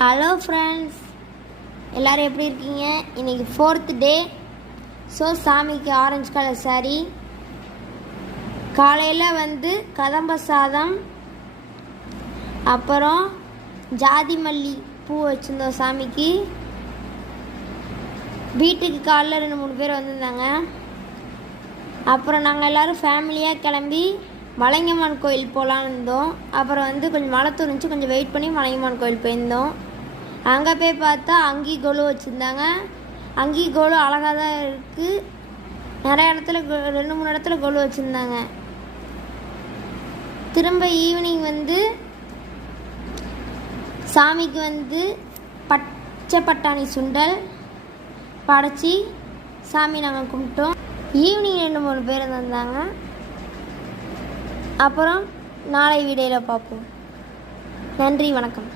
Hello friends, எல்லோரும் எப்படி இருக்கீங்க? இன்றைக்கி 4th டே. ஸோ சாமிக்கு ஆரஞ்சு கலர் சாரீ. காலையில் கதம்ப சாதம், அப்புறம் ஜாதி மல்லி பூ வச்சுருந்தோம் சாமிக்கு. வீட்டுக்கு காலைல 2-3 பேர் வந்திருந்தாங்க. அப்புறம் நாங்கள் எல்லோரும் ஃபேமிலியாக கிளம்பி மலையமான் கோயில் போகலான்னு இருந்தோம். அப்புறம் கொஞ்சம் மழை தூர்ந்துச்சு, கொஞ்சம் வெயிட் பண்ணி மலையமான் கோயில் போயிருந்தோம். அங்கே போய் பார்த்தா அங்கி கோலு வச்சுருந்தாங்க. அங்கி கோலு அழகாக தான் இருக்குது. நிறைய இடத்துல 2-3 இடத்துல கோலு வச்சுருந்தாங்க. திரும்ப ஈவினிங் சாமிக்கு பச்சை பட்டாணி சுண்டல் படைச்சி சாமி நாங்கள் கும்பிட்டோம். ஈவினிங் 2-3 பேர் வந்தாங்க. அப்புறம் நாளை வீடியோவில் பார்ப்போம். நன்றி, வணக்கம்.